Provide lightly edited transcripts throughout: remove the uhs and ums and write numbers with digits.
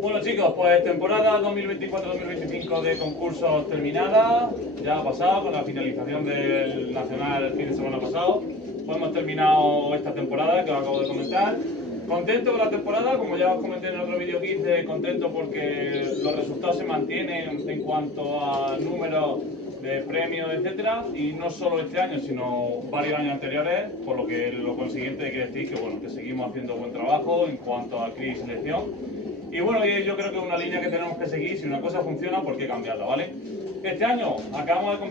Bueno chicos, pues temporada 2024-2025 de concursos terminada, ya ha pasado con la finalización del Nacional el fin de semana pasado, pues hemos terminado esta temporada que os acabo de comentar. Contento con la temporada, como ya os comenté en otro vídeo 15, contento porque los resultados se mantienen en cuanto a números de premios, etcétera, y no solo este año, sino varios años anteriores, por lo que lo consiguiente quiere decir que, bueno, que seguimos haciendo buen trabajo en cuanto a cría y selección. Y bueno, yo creo que es una línea que tenemos que seguir. Si una cosa funciona, ¿por qué cambiarla, vale? Este año acabamos de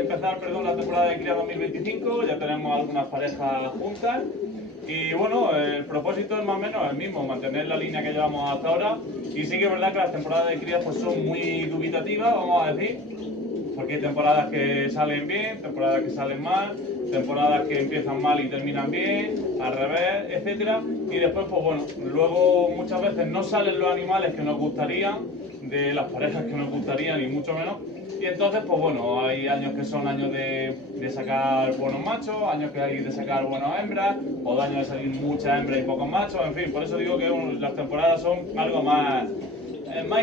empezar la temporada de cría 2025, ya tenemos algunas parejas juntas. Y bueno, el propósito es más o menos el mismo, mantener la línea que llevamos hasta ahora. Y sí que es verdad que las temporadas de cría pues son muy dubitativas, vamos a decir, porque hay temporadas que salen bien, temporadas que salen mal, temporadas que empiezan mal y terminan bien, al revés, etcétera. Y después, pues bueno, luego muchas veces no salen los animales que nos gustarían, de las parejas que nos gustarían, y mucho menos. Y entonces, pues bueno, hay años que son años de sacar buenos machos, años que hay de sacar buenas hembras, o años de salir muchas hembras y pocos machos, en fin, por eso digo que las temporadas son algo más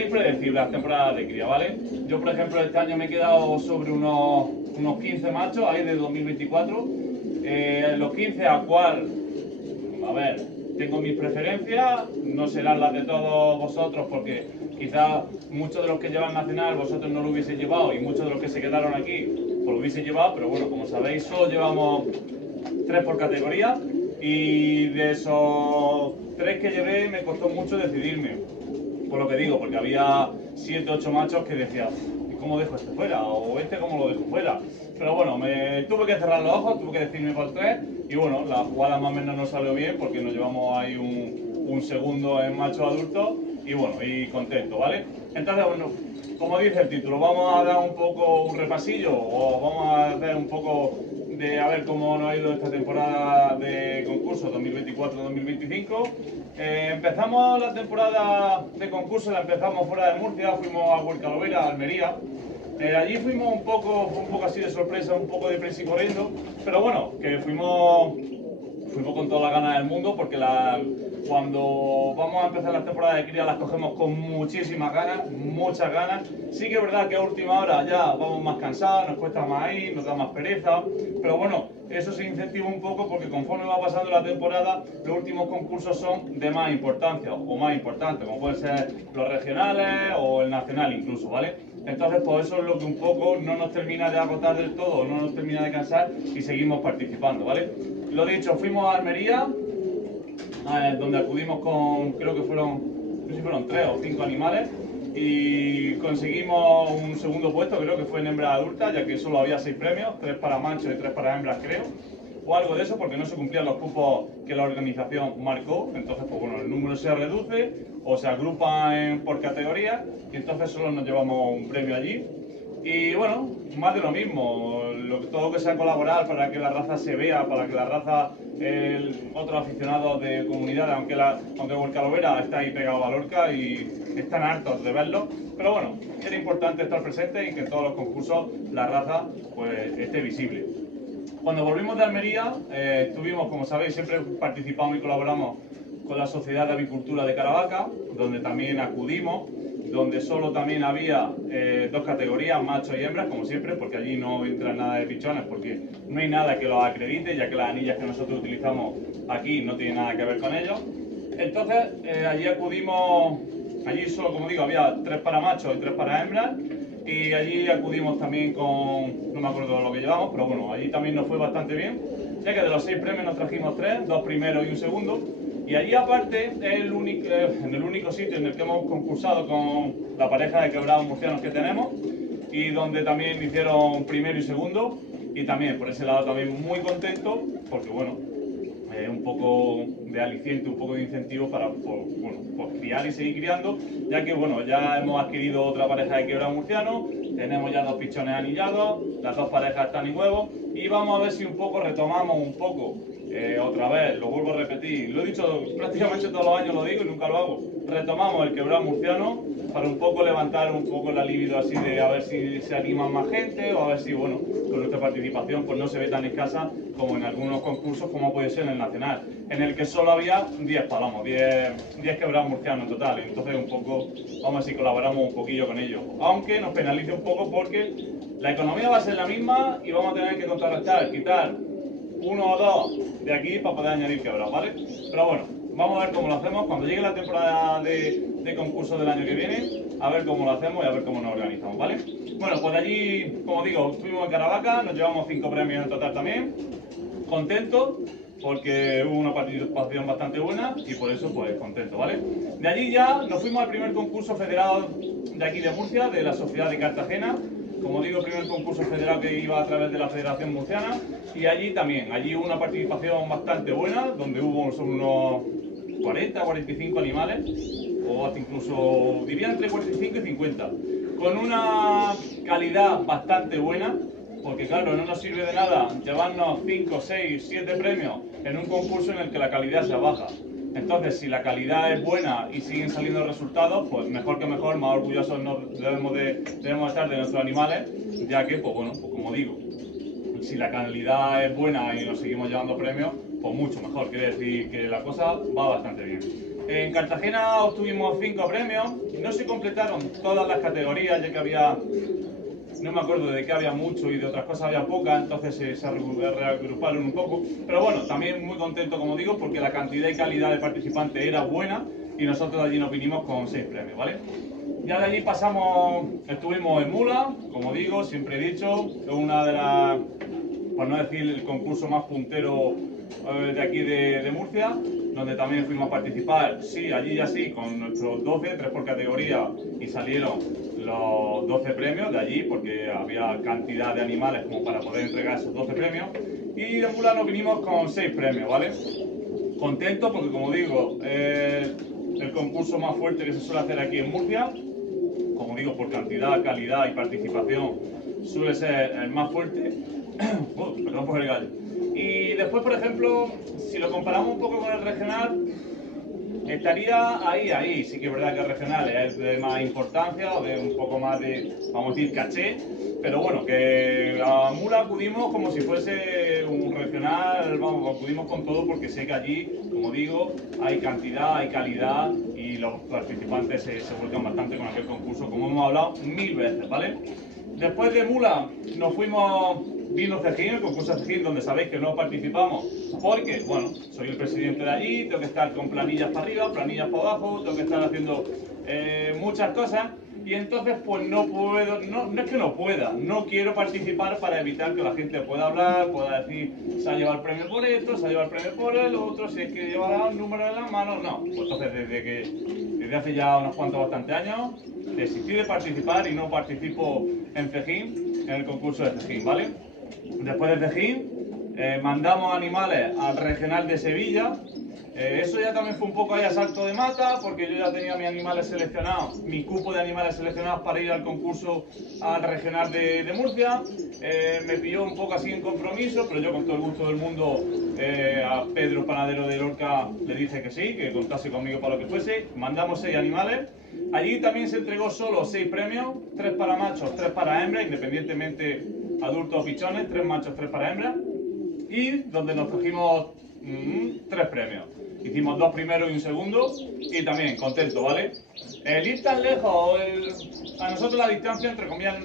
impredecible, las temporadas de cría, ¿vale? Yo, por ejemplo, este año me he quedado sobre unos 15 machos, ahí de 2024. Los 15 a cual, a ver, tengo mis preferencias, no serán las de todos vosotros porque quizás muchos de los que llevan nacional vosotros no lo hubiese llevado y muchos de los que se quedaron aquí pues lo hubiese llevado, pero bueno, como sabéis, solo llevamos 3 por categoría y de esos 3 que llevé me costó mucho decidirme. Por lo que digo, porque había 7 o 8 machos que decía, ¿cómo dejo este fuera? O este, ¿cómo lo dejo fuera? Pero bueno, me tuve que cerrar los ojos, tuve que decirme por 3 y bueno, la jugada más o menos no salió bien porque nos llevamos ahí un segundo en macho adulto y bueno, y contento, ¿vale? Entonces, bueno, como dice el título, vamos a dar un poco un repasillo o vamos a hacer un poco de a ver cómo nos ha ido esta temporada de concurso 2024-2025. Empezamos la temporada de concurso, la empezamos fuera de Murcia, fuimos a Huercalovera, Almería. Allí fuimos fue un poco así de sorpresa, un poco de prisa y corriendo, pero bueno, que fuimos con todas las ganas del mundo porque cuando vamos a empezar las temporadas de cría las cogemos con muchísimas ganas, muchas ganas. Sí que es verdad que a última hora ya vamos más cansados, nos cuesta más ir, nos da más pereza, pero bueno, eso se incentiva un poco porque conforme va pasando la temporada, los últimos concursos son de más importancia o más importantes, como pueden ser los regionales o el nacional incluso, ¿vale? Entonces, pues eso es lo que un poco no nos termina de agotar del todo, no nos termina de cansar y seguimos participando, ¿vale? Lo dicho, fuimos a Almería, donde acudimos con, creo que fueron 3 o 5 animales y conseguimos un segundo puesto, creo que fue en hembras adultas, ya que solo había 6 premios, 3 para machos y 3 para hembras, creo, o algo de eso, porque no se cumplían los cupos que la organización marcó. Entonces, pues bueno, el número se reduce o se agrupa por categorías y entonces solo nos llevamos un premio allí. Y bueno, más de lo mismo, todo lo que sea colaborar para que la raza se vea, para que la raza, otros aficionados de comunidades, aunque Huercalovera está ahí pegado a Lorca y están hartos de verlo, pero bueno, era importante estar presente y que en todos los concursos la raza pues esté visible. Cuando volvimos de Almería, estuvimos, como sabéis, siempre participamos y colaboramos con la Sociedad de Avicultura de Caravaca, donde también acudimos, donde solo también había 2 categorías, machos y hembras, como siempre, porque allí no entra nada de pichones, porque no hay nada que los acredite, ya que las anillas que nosotros utilizamos aquí no tienen nada que ver con ellos. Entonces, allí acudimos, allí solo, como digo, había 3 para machos y 3 para hembras, y allí acudimos también con, no me acuerdo de lo que llevamos, pero bueno, allí también nos fue bastante bien, ya que de los 6 premios nos trajimos 3, 2 primeros y un segundo. Y allí aparte es en el único sitio en el que hemos concursado con la pareja de quebrados murcianos que tenemos y donde también hicieron primero y segundo, y también por ese lado también muy contento porque bueno, un poco de aliciente, un poco de incentivo para pues criar y seguir criando, ya que bueno, ya hemos adquirido otra pareja de quebrados murcianos, tenemos ya 2 pichones anillados, las 2 parejas están en huevo y vamos a ver si un poco retomamos un poco. Otra vez, lo vuelvo a repetir, lo he dicho prácticamente todos los años, lo digo y nunca lo hago. retomamos el quebrado murciano para un poco levantar un poco la libido así de a ver si se anima más gente o a ver si, bueno, con nuestra participación pues no se ve tan escasa como en algunos concursos como puede ser en el nacional, en el que solo había 10 palomos, 10 quebrados murcianos en total. Entonces un poco, vamos a ver si colaboramos un poquillo con ellos, aunque nos penalice un poco porque la economía va a ser la misma y vamos a tener que contrarrestar, quitar uno o dos de aquí para poder añadir quebrados, ¿vale? Pero bueno, vamos a ver cómo lo hacemos cuando llegue la temporada de concurso del año que viene, a ver cómo lo hacemos y a ver cómo nos organizamos, ¿vale? Bueno, pues de allí, como digo, estuvimos en Caravaca, nos llevamos 5 premios en total también, contentos, porque hubo una participación bastante buena y por eso pues contento, ¿vale? De allí ya nos fuimos al primer concurso federado de aquí de Murcia, de la Sociedad de Cartagena. Como digo, el primer concurso federal que iba a través de la Federación Murciana, y allí también, allí hubo una participación bastante buena, donde hubo unos 40 o 45 animales, o hasta incluso, diría entre 45 y 50, con una calidad bastante buena, porque claro, no nos sirve de nada llevarnos 5, 6, 7 premios en un concurso en el que la calidad se baja. Entonces, si la calidad es buena y siguen saliendo resultados, pues mejor que mejor, más orgullosos debemos estar de nuestros animales, ya que, pues bueno, pues como digo, si la calidad es buena y nos seguimos llevando premios, pues mucho mejor. Quiere decir que la cosa va bastante bien. En Cartagena obtuvimos 5 premios, no se completaron todas las categorías, ya que había... No me acuerdo de qué había mucho y de otras cosas había pocas, entonces se reagruparon un poco. Pero bueno, también muy contento, como digo, porque la cantidad y calidad de participantes era buena y nosotros de allí nos vinimos con 6 premios, ¿vale? Ya de allí pasamos, estuvimos en Mula, como digo, siempre he dicho, es una de las, por no decir el concurso más puntero de aquí de Murcia, donde también fuimos a participar, sí, allí ya sí, con nuestros 12, 3 por categoría, y salieron los 12 premios de allí, porque había cantidad de animales como para poder entregar esos 12 premios, y de Mula nos vinimos con 6 premios, ¿vale? Contento porque, como digo, el concurso más fuerte que se suele hacer aquí en Murcia, como digo, por cantidad, calidad y participación, suele ser el más fuerte. Perdón por el gallo. Y después, por ejemplo, si lo comparamos un poco con el regional, estaría ahí. Sí que es verdad que el regional es de más importancia o de un poco más de, vamos a decir, caché, pero bueno, que a Mula acudimos como si fuese un regional, vamos, acudimos con todo porque sé que allí, como digo, hay cantidad, hay calidad y los participantes se vuelcan bastante con aquel concurso, como hemos hablado 1000 veces, ¿vale? Después de Mula nos fuimos... Vino Cejín, el concurso de Cejín, donde sabéis que no participamos porque, bueno, soy el presidente de allí, tengo que estar con planillas para arriba, planillas para abajo, tengo que estar haciendo muchas cosas y entonces pues no puedo, no es que no pueda, no quiero participar para evitar que la gente pueda hablar, pueda decir se ha llevado el premio por esto, se ha llevado el premio por el otro, si es que llevará un número en las manos, no. Pues entonces desde hace ya unos cuantos bastantes años desistí de participar y no participo en Cejín, en el concurso de Cejín, ¿vale? Después de Cejín, mandamos animales al regional de Sevilla. Eso ya también fue un poco ahí a salto de mata, porque yo ya tenía mis animales seleccionados, mi cupo de animales seleccionados para ir al concurso al regional de Murcia. Me pilló un poco así en compromiso, pero yo con todo el gusto del mundo a Pedro Panadero de Lorca le dije que sí, que contase conmigo para lo que fuese. Mandamos 6 animales. Allí también se entregó solo 6 premios, 3 para machos, 3 para hembras, independientemente adultos o pichones, 3 machos, 3 para hembras, y donde nos cogimos 3 premios. Hicimos 2 primeros y un segundo, y también contento, ¿vale? El ir tan lejos, a nosotros la distancia, entre comillas,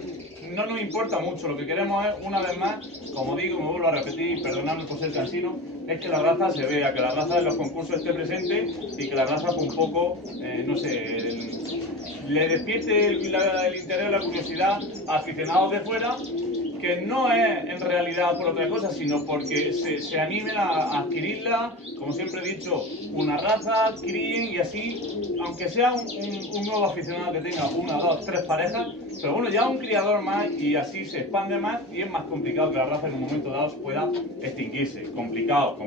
no nos importa mucho. Lo que queremos es, una vez más, como digo, me vuelvo a repetir, perdonadme por ser cansino, es que la raza se vea, que la raza en los concursos esté presente y que la raza un poco, no sé, le despierte el interés, la curiosidad a aficionados de fuera, que no es en realidad por otra cosa, sino porque se animen a adquirirla, como siempre he dicho, una raza, críen y así, aunque sea un nuevo aficionado que tenga 1, 2, 3 parejas, pero bueno, ya un criador más y así se expande más y es más complicado que la raza en un momento dado pueda extinguirse. Complicado,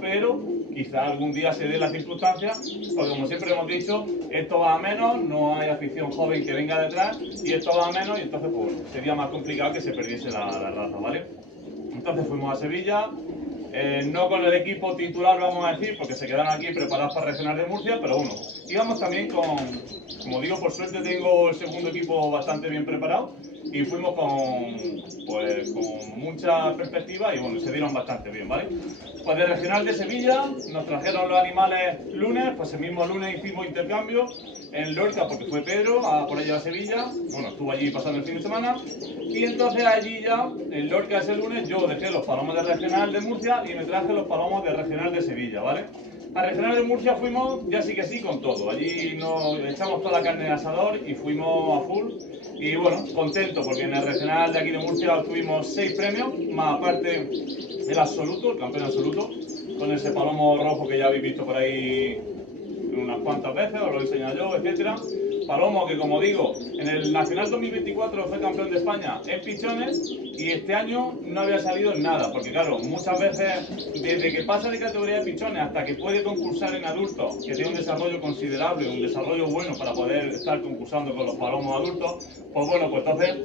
pero quizá algún día se dé la circunstancia, porque como siempre hemos dicho, esto va a menos, no hay afición joven que venga detrás y esto va a menos y entonces pues, sería más complicado que se perdiese la raza, ¿vale? Entonces fuimos a Sevilla, no con el equipo titular, vamos a decir, porque se quedaron aquí preparados para Regional de Murcia, pero bueno, íbamos también con, como digo, por suerte tengo el segundo equipo bastante bien preparado y fuimos pues, con mucha perspectiva y bueno, se dieron bastante bien, ¿vale? Pues de Regional de Sevilla nos trajeron los animales lunes, pues el mismo lunes hicimos intercambio en Lorca porque fue Pedro a por ello a Sevilla, bueno, estuvo allí pasando el fin de semana y entonces allí ya, en Lorca ese lunes, yo dejé los palomos de Regional de Murcia y me traje los palomos de Regional de Sevilla, ¿vale? A Regional de Murcia fuimos ya sí que sí con todo, allí nos echamos toda la carne de asador y fuimos a full y bueno, contento porque en el Regional de aquí de Murcia obtuvimos 6 premios, más aparte el absoluto, el campeón absoluto, con ese palomo rojo que ya habéis visto por ahí unas cuantas veces, os lo he enseñado yo, etcétera. Palomo que, como digo, en el Nacional 2024 fue campeón de España en pichones y este año no había salido en nada, porque claro, muchas veces, desde que pasa de categoría de pichones hasta que puede concursar en adultos, que tiene un desarrollo considerable, un desarrollo bueno para poder estar concursando con los palomos adultos, pues bueno, pues entonces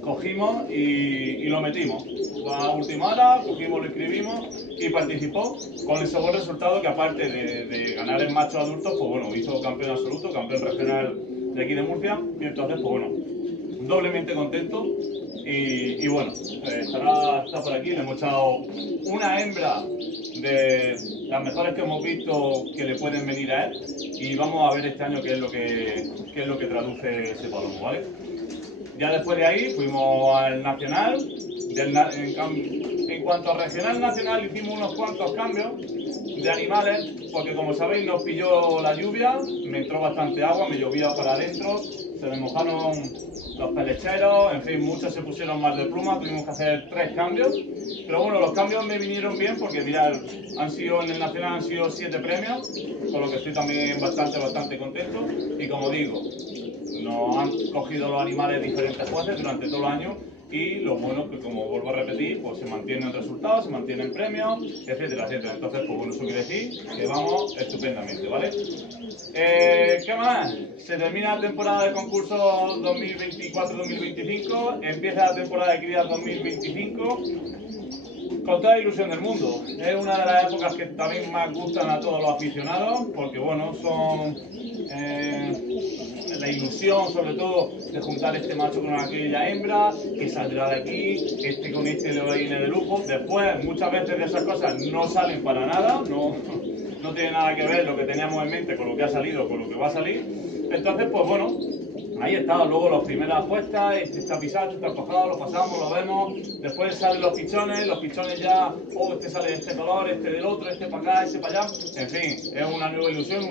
cogimos y lo metimos. A última hora, cogimos, lo inscribimos y participó con ese buen resultado que aparte de ganar en machos adultos, pues bueno, hizo campeón absoluto, campeón regional de aquí de Murcia y entonces, pues bueno, doblemente contento y bueno, está por aquí, le hemos echado una hembra de las mejores que hemos visto que le pueden venir a él y vamos a ver este año qué es lo que traduce ese palomo, ¿vale? Ya después de ahí fuimos al Nacional. En cuanto a Regional Nacional hicimos unos cuantos cambios de animales, porque como sabéis nos pilló la lluvia, me entró bastante agua, me llovía para adentro, se me mojaron los pelecheros, en fin, muchos se pusieron más de pluma, tuvimos que hacer 3 cambios, pero bueno, los cambios me vinieron bien porque mirad, en el Nacional han sido 7 premios, con lo que estoy también bastante contento y como digo, nos han cogido los animales diferentes jueces durante todo el año y lo bueno es que, como vuelvo a repetir, pues se mantienen resultados, se mantienen premios, etcétera, etcétera. Entonces, pues bueno, eso quiere decir que vamos estupendamente, ¿vale? ¿Qué más? Se termina la temporada de concurso 2024-2025, empieza la temporada de crías 2025 con toda la ilusión del mundo. Es una de las épocas que también más gustan a todos los aficionados, porque bueno, son la ilusión sobre todo de juntar este macho con aquella hembra, que saldrá de aquí, este con este le va a ir de lujo. Después, muchas veces de esas cosas no salen para nada, no tiene nada que ver lo que teníamos en mente con lo que ha salido, con lo que va a salir. Entonces, pues bueno, ahí está, luego las primeras apuestas, este está pisado, este está cuajado, lo pasamos, lo vemos, después salen los pichones ya, este sale de este color, este del otro, este para acá, este para allá, en fin, es una nueva ilusión,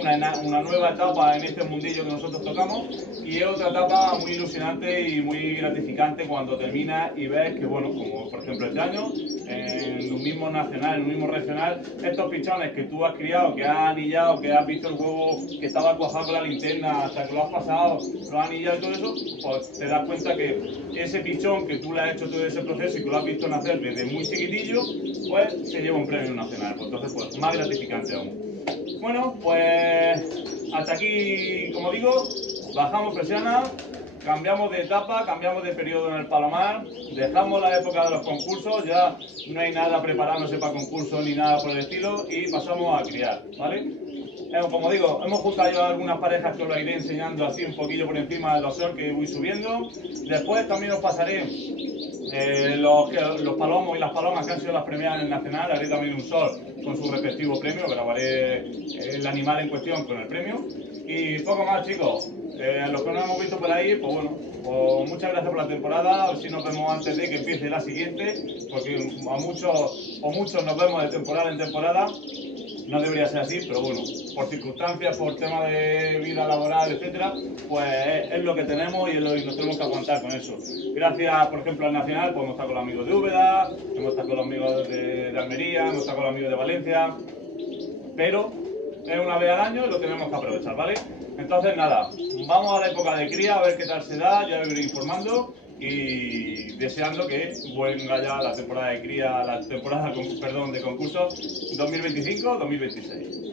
una nueva etapa en este mundillo que nosotros tocamos y es otra etapa muy ilusionante y muy gratificante cuando termina y ves que, bueno, como por ejemplo este año, en un mismo nacional, en un mismo regional, estos pichones que tú has criado, que has anillado, que has visto el huevo que estaba cuajado con la linterna, hasta que lo has pasado, lo has anillado y todo eso, pues te das cuenta que ese pichón que tú le has hecho todo ese proceso y que lo has visto nacer desde muy chiquitillo, pues se lleva un premio nacional. Pues entonces, pues más gratificante aún. Bueno, pues hasta aquí, como digo, bajamos persiana. Cambiamos de etapa, cambiamos de periodo en el Palomar, dejamos la época de los concursos, ya no hay nada preparándose para concursos ni nada por el estilo y pasamos a criar, ¿vale? Como digo, hemos juntado yo algunas parejas que os lo iré enseñando así un poquillo por encima del dosor que voy subiendo. Después también os pasaré los palomos y las palomas que han sido las premiadas en el Nacional, haré también un sol con su respectivo premio, grabaré el animal en cuestión con el premio. Y poco más, chicos. A los que no hemos visto por ahí, pues bueno, pues muchas gracias por la temporada, a ver si nos vemos antes de que empiece la siguiente, porque a muchos nos vemos de temporada en temporada, no debería ser así, pero bueno, por circunstancias, por tema de vida laboral, etcétera, pues es lo que tenemos y nos tenemos que aguantar con eso. Gracias, por ejemplo, al Nacional, pues hemos estado con los amigos de Úbeda, hemos estado con los amigos de Almería, hemos estado con los amigos de Valencia, pero es una vez al año y lo tenemos que aprovechar, ¿vale? Entonces nada, vamos a la época de cría a ver qué tal se da, ya os iré informando y deseando que venga ya la temporada de cría, de concursos 2025-2026.